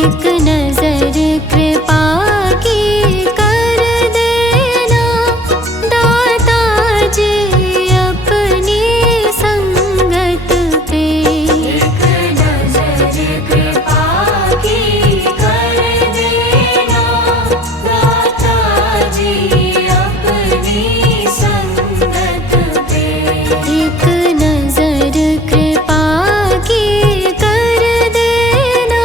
एक नजर कृपा की कर देना दाता जी अपनी संगत पे। एक नजर कृपा की कर देना दाता जी अपनी संगत पे। एक नजर कृपा की कर देना।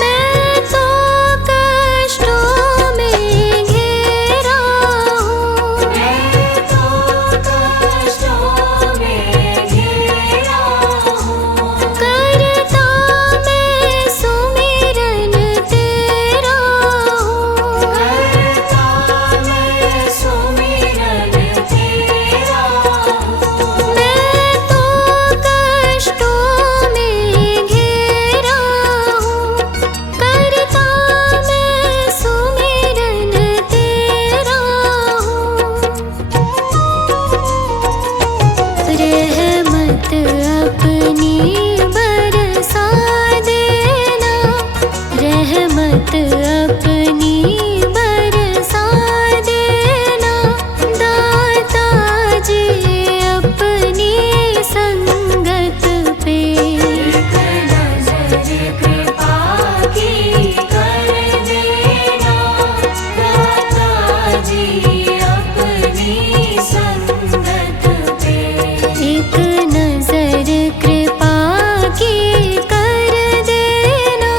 मैं तो कष्टों में घिरा हूँ। मैं तो कष्टों में घिरा हूँ। करता मैं सुमिरन तेरा हूँ। करता मैं सुमिरन तेरा हूँ। मैं तो कष्टों में घिरा हूँ। करता मैं सुमिरन तेरा हूँ। रहमत अपनी बरसा देना। रहमत अपनी बरसा देना दाता जी अपनी संगत पे। एक नजर कृपा की कर देना दाता जी अपनी संगत पे। एक नजर कृपा की कर देना।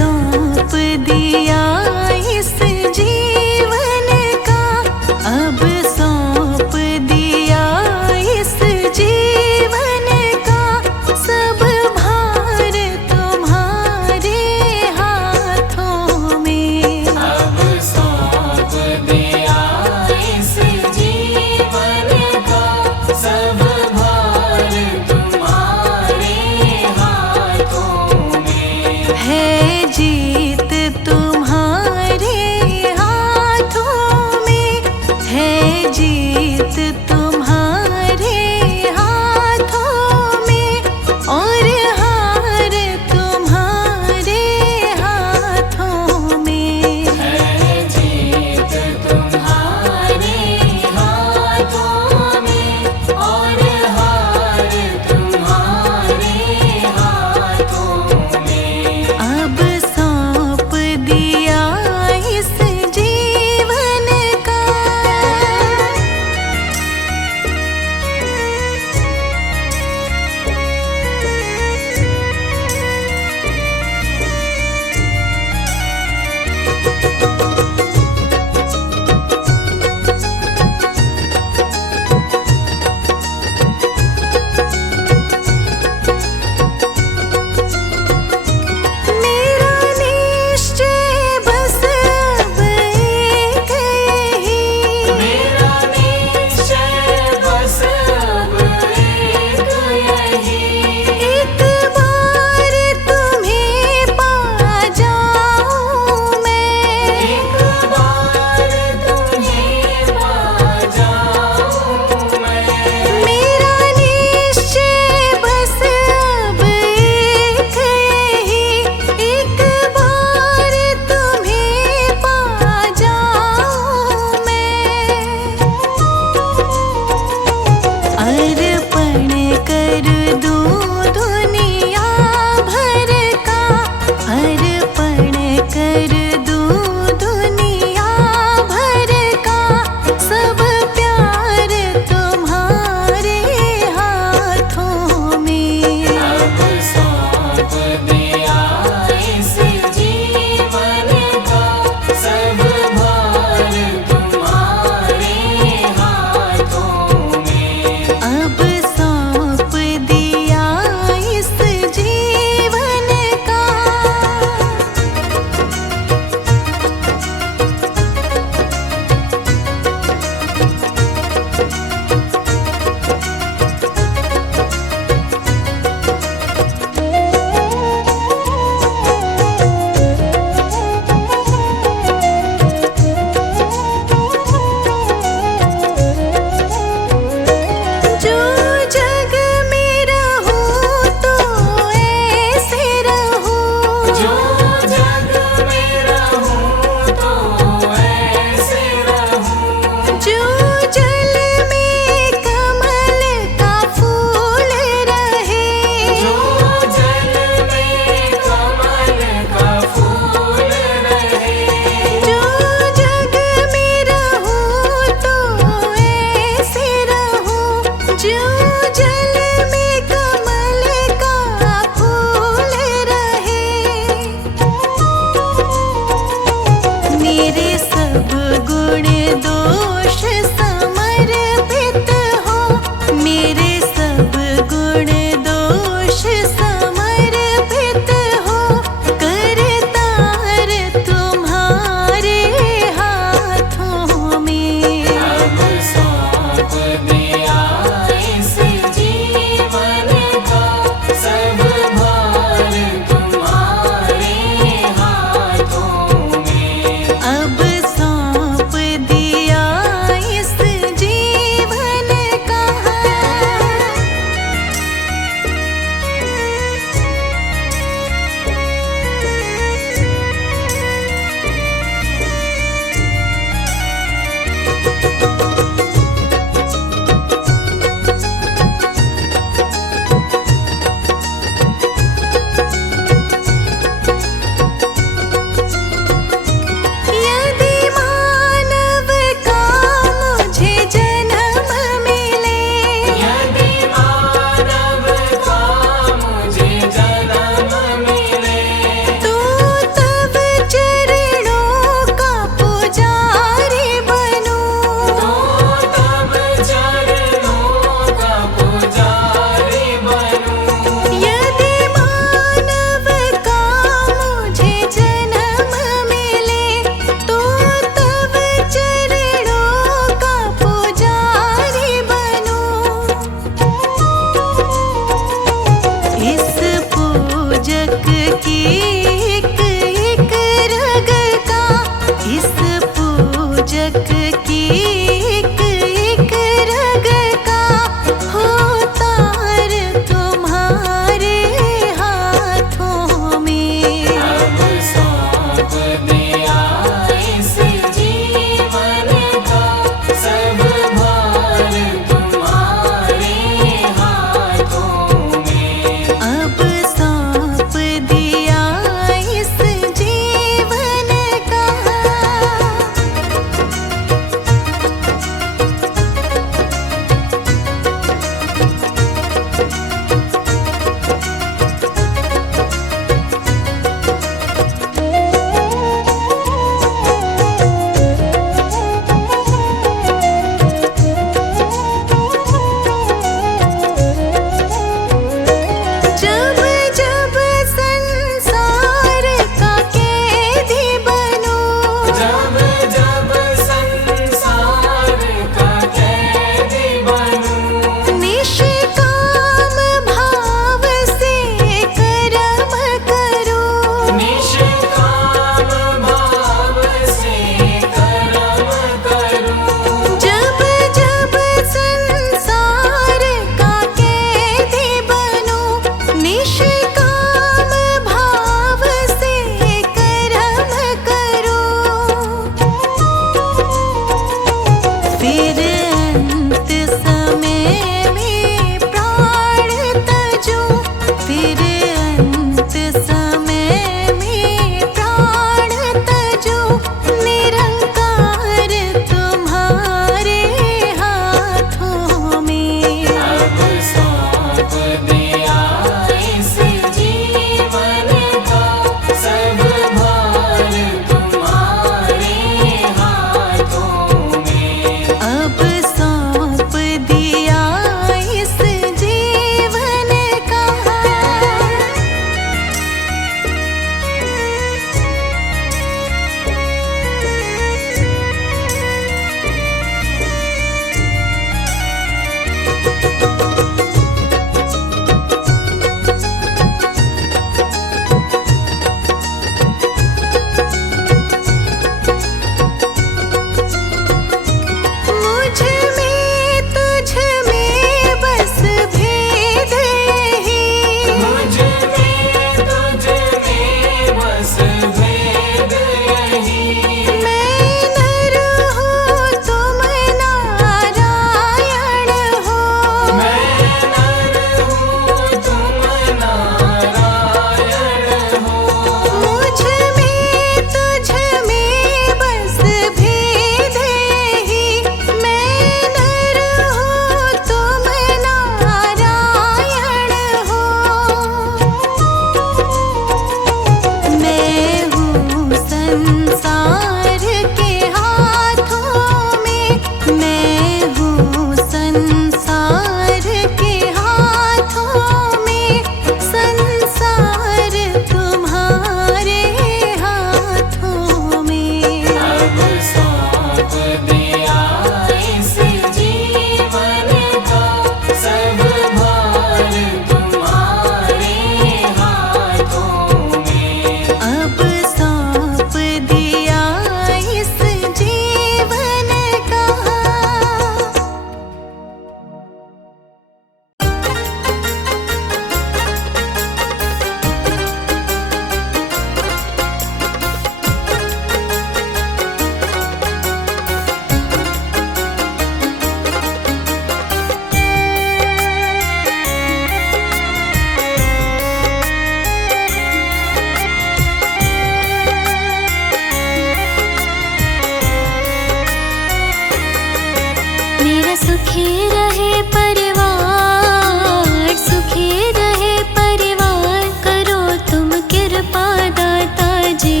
सुखी रहे परिवार, सुखी रहे परिवार। करो तुम कृपा दाता जी,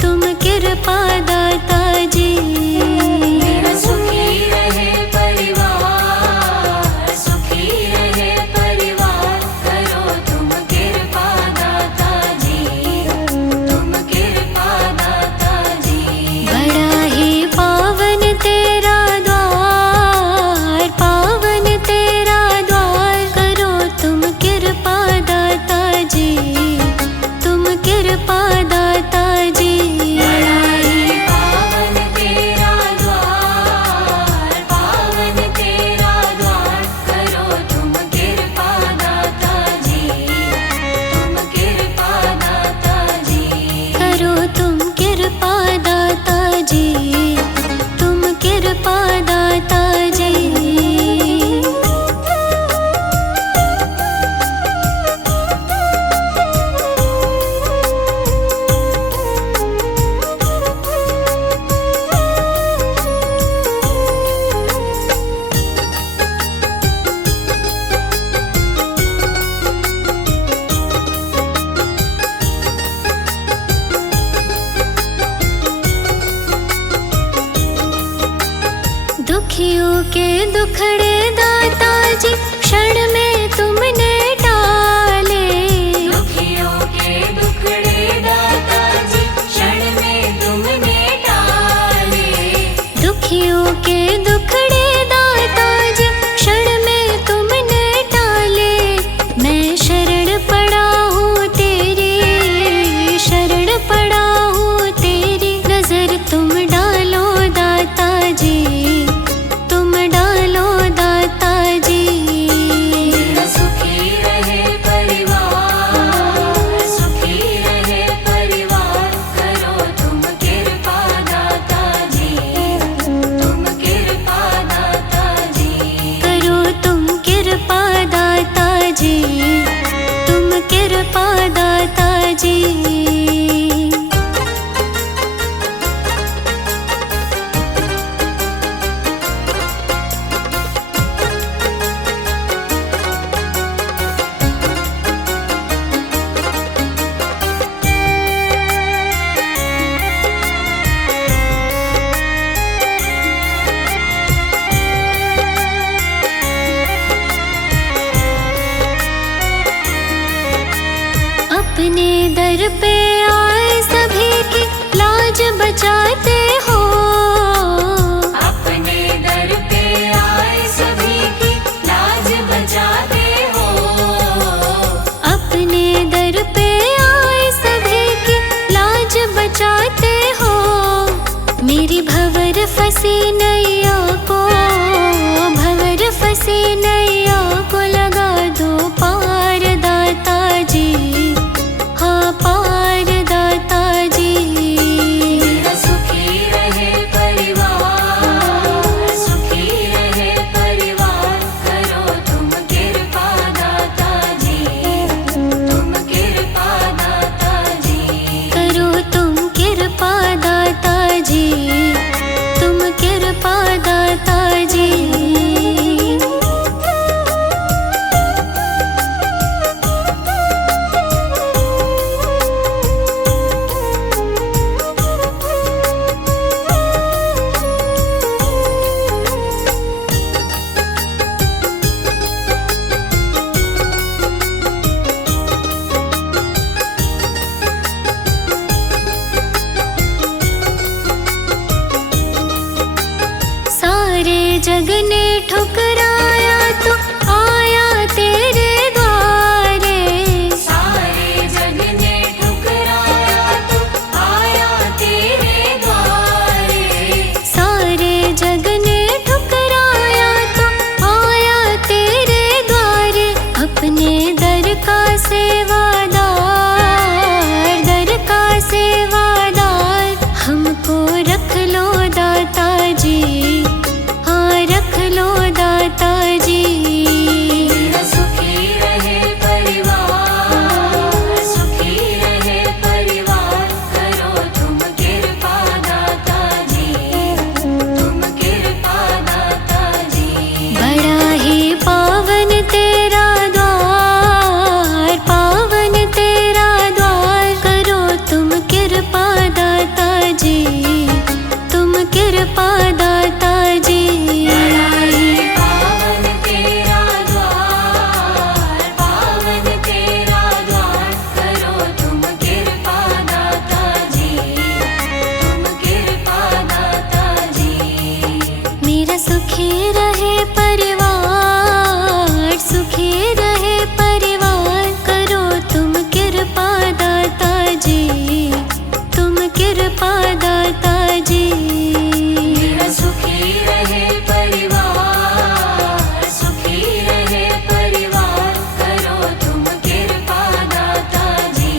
तुम कृपा दाता जी। मेरा सुखी रहे परिवार, सुखी रहे परिवार। करो तुम कृपा दाता जी, तुम कृपा दाता जी। बड़ा ही पावन तेरा द्वार, पावन तेरा द्वार। करो तुम कृपा दाता जी, तुम कृपा दाता जी। बड़ा ही पावन तेरा द्वार, पावन तेरा द्वार। करो तुम कृपा दाता जी, तुम कृपा दाता जी। करो तुम कृपा दाता जी, तुम कृपा दाता जी। दुखियों के दुखड़े दाता जी, क्षण में तुमने टाले। दुखियों के दुखड़े दाता जी, क्षण में तुमने टाले। दुखियों के दुखड़े दाता जी, क्षण में तुमने टाले। मैं शरण पड़ा हूँ तेरी, शरण पड़ा हूँ तेरी। नजर तुम डालो दाता जी, तुम डालो दाता जी। मेरा सुखी रहे परिवार, सुखी रहे परिवार। करो तुम कृपा दाता जी, तुम कृपा दाता जी। करो तुम कृपा दाता जी, तुम कृपा दाता जी। अपने दर पे आए सभी की लाज बचाते हो। अपने दर पे आए सभी की लाज बचाते हो। अपने दर पे आए सभी की लाज बचाते हो। मेरी भंवर फंसी नैया को, भंवर फंसी नैया को लगा दो पार दाता जी, हाँ पार दाता जी। मेरा सुखी रहे परिवार, सुखी रहे परिवार। करो तुम कृपा दाता जी, तुम कृपा दाता जी। करो तुम कृपा दाता जी, तुम कृपा दाता जी। सारे जग ने ठुकराया तो आया तेरे द्वारे। सारे जग ने ठुकराया तो आया तेरे द्वारे। सारे जग ने ठुकराया तो आया तेरे द्वारे। अपने दर का सेवादार, दर का सेवादार। हमको रख लो दाता जी, हाँ रख लो दाता सुखी रहे परिवार, सुखी रहे परिवार। करो तुम कृपा दाता जी, तुम कृपा दाता जी। मेरा सुखी रहे परिवार, सुखी रहे परिवार। करो तुम कृपा दाता जी,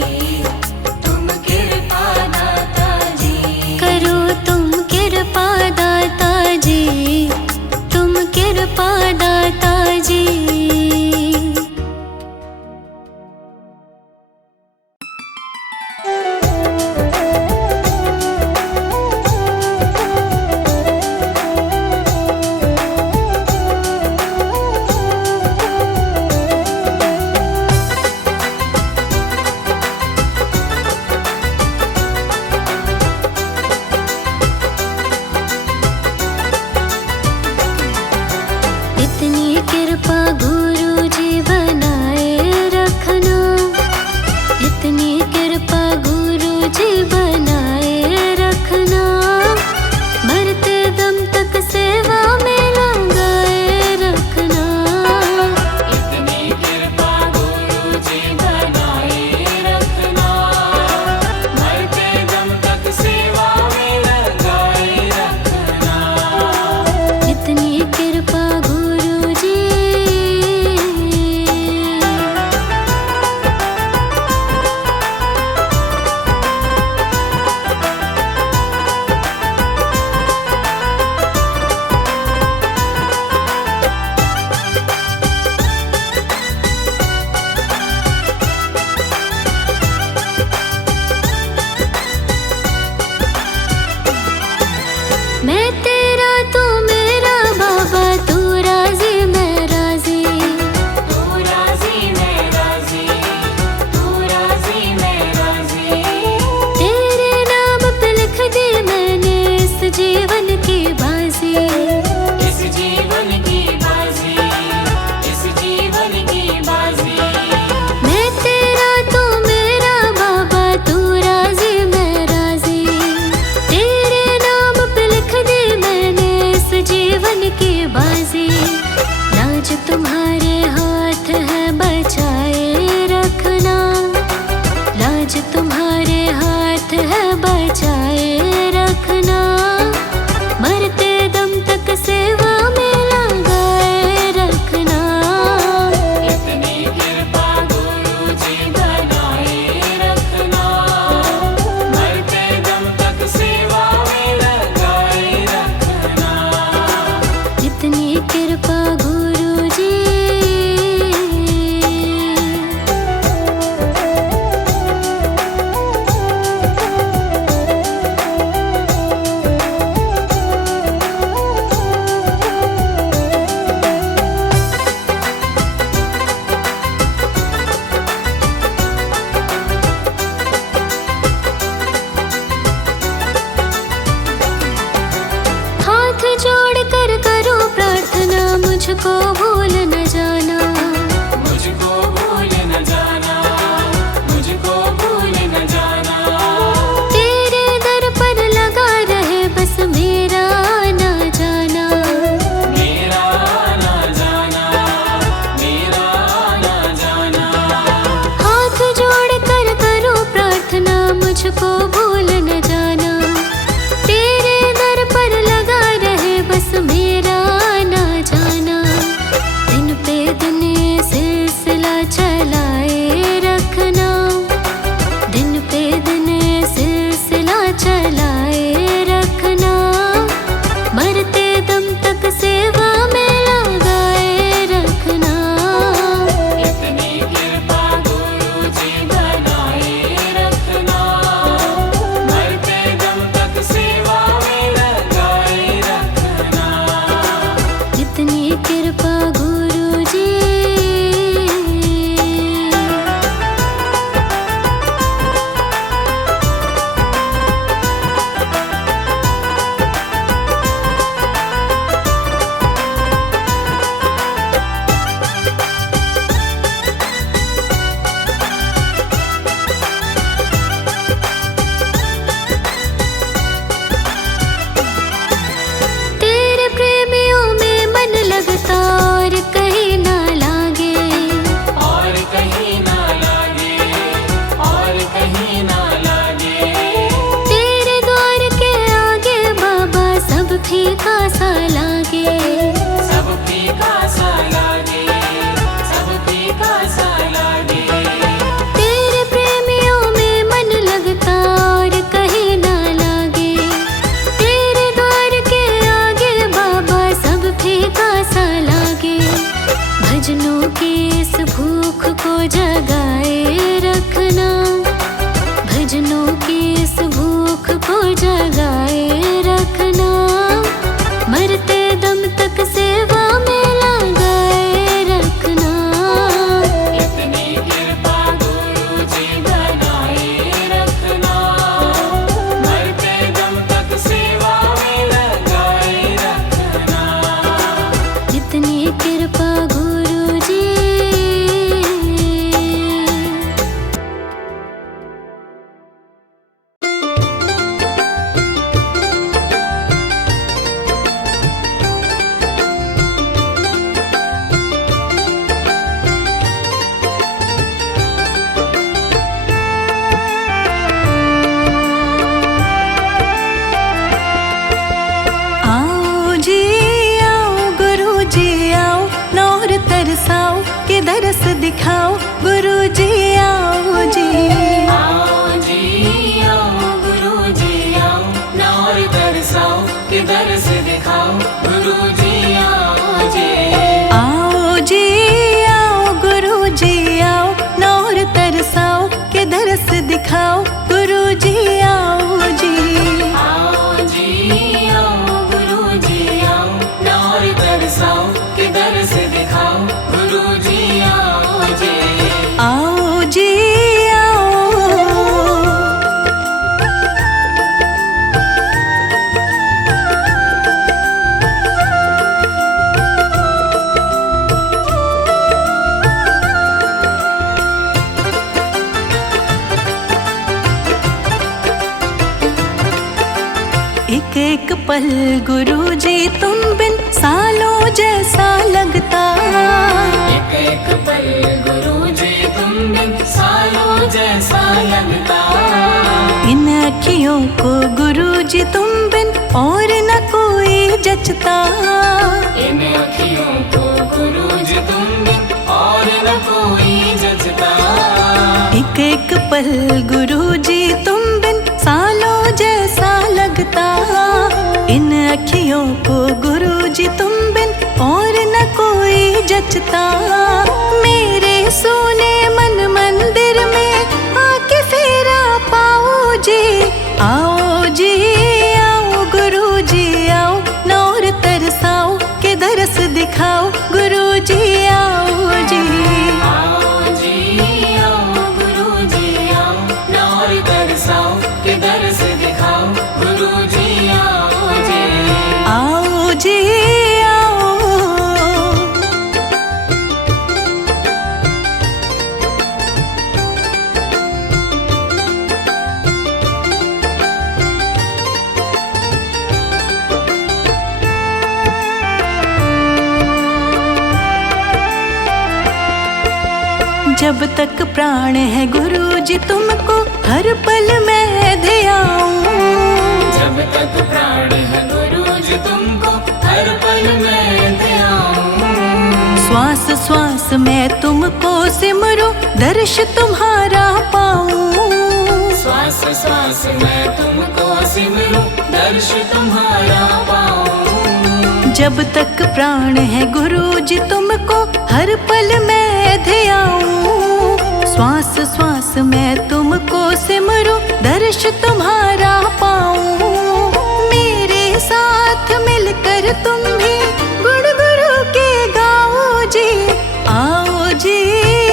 तुम कृपा दाता जी। करो तुम कृपा दाता जी, तुम कृपा दाता जी। इतनी कृपा गुरु जी बनाए रखना, इतनी कृपा गुरु जी बनाए रखना। मरते दम तक सेवा में लगाए रखना। इतनी कृपा गुरु जी बनाए रखना। मरते दम तक सेवा में लगाए रखना। इतनी कृपा गुरु जी। मैं तेरा तू मेरा बाबा, तू राजी मैं राजी। तू राजी मैं राजी, तू राजी मैं राजी। तेरे नाम पे लिख दी मैंने इस जीवन की बाजी। इस जीवन की बाजी, इस जीवन की बाजी। मैं तेरा तू मेरा बाबा, तू राजी मैं राजी। तेरे नाम पे लिख दी मैंने इस जीवन की बाजी। लाज तुम्हारे हाथ है बचाए रखना, लाज तुम्हारे हाथ है बचाए रखना। मरते दम तक सेवा में लगाए रखना। इतनी कृपा गुरु जी बनाए रखना। मरते दम तक सेवा में लगाए रखना। इतनी कृपा गुरु जी। हाथ जोड़ कर करो प्रार्थना, मुझको भूल न जाना। मुझको भूल न जाना, मुझको भूल न जाना। तेरे दर पर लगा रहे बस मेरा ना जाना। मेरा ना जाना, मेरा ना जाना। हाथ जोड़ कर करो प्रार्थना, मुझको भूल न जाना। तेरे दर पर लगा रहे बस मेरा ना जाना। दिन फीका सा लागे, सब फीका सा लागे, सब फीका सा लागे। तेरे प्रेमियों में मन लगता और कहीं ना लागे, तेरे द्वार के आगे बाबा सब फीका सा लागे। भजनों की इस भूख को जगाए रखना, भजनों की इस भूख को जगाए रखना, मरते दम तक सेवा में लगाए रखना। इतनी कृपा गुरु जी बनाए रखना, मरते दम तक सेवा में लगाए रखना। इतनी कृपा गुरु जी। आओ जी आओ गुरु जी आओ, नौर तरसाओ के दरस दिखाओ, गुरु जी आओ जी। आओ जी आओ गुरु जी आओ, नौर तरसाओ के दरस दिखाओ, गुरु जी आओ जी। आओ जी आओ गुरु जी आओ, नौर तरसाओ के दरस दिखाओ, गुरु जी आओ जी। आओ जी आओ गुरु जी आओ, नौर तरसाओ के दरस दिखाओ, गुरु जी आओ जी। आओ जी आओ। एक एक पल गुरु जी तुम बिन सालों जैसा लगता, एक एक पल गुरु जी तुम बिन सालों जैसा लगता। इन अखियों को गुरु जी तुम बिन और न कोई जचता, इन अखियों को गुरु जी तुम बिन और न कोई जचता। एक एक पल गुरु जी तुम बिन सालों जैसा लगता, इन अखियों को गुरु जी तुम बिन और न कोई जचता। मेरे सोने मन मंदिर में आके फेरा पाओ जी। आओ जी आओ गुरु जी आओ, नौर तरसाओ के दरस दिखाओ, गुरु जी आओ जी। आओ जी आओ गुरु जी आओ, नौर तरसाओ के दरस दिखाओ, गुरु जी आओ जी। आओ जी आओ। जब तक प्राण है गुरु जी तुमको हर पल मैं ध्याऊं, जब तक प्राण है गुरु जी तुमको हर पल मैं ध्याऊं। श्वास श्वास में तुमको सिमरूं, दर्श तुम्हारा पाऊं। श्वास श्वास में तुमको सिमरूं, दर्श तुम्हारा पाऊं। जब तक प्राण है गुरु जी तुमको हर पल मैं ध्याऊं, श्वास श्वास में तुमको सिमरूं, दर्श तुम्हारा पाऊं। मेरे साथ मिलकर तुम भी गुण गुरु के गाओ जी। आओ जी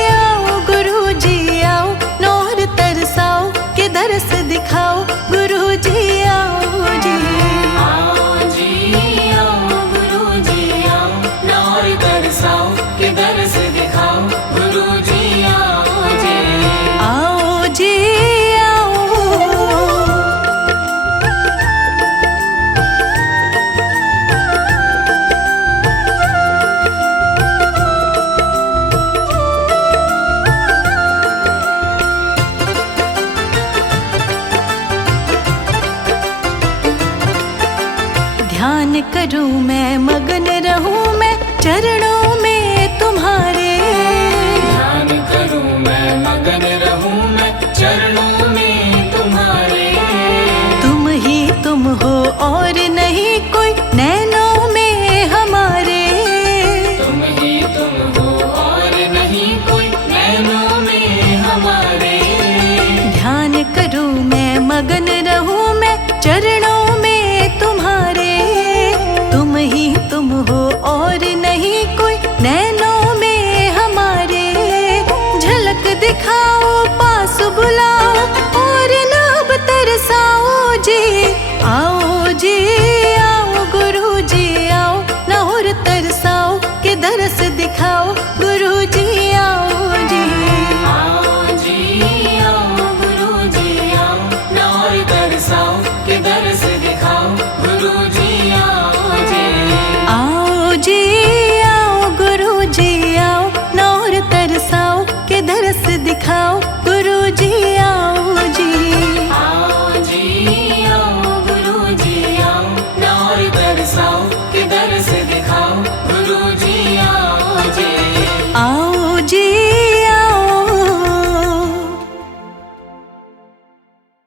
आओ गुरु जी आओ, नौर तरसाओ के दरस दिखाओ, गुरु जी आओ जी। आओ जी आओ गुरु जी आओ, नौर तरसाओ के दरस दिखाओ, गुरु जी आओ जी। आओ जी आओ। ध्यान करूं मैं, मगन रहूं मैं चरणों में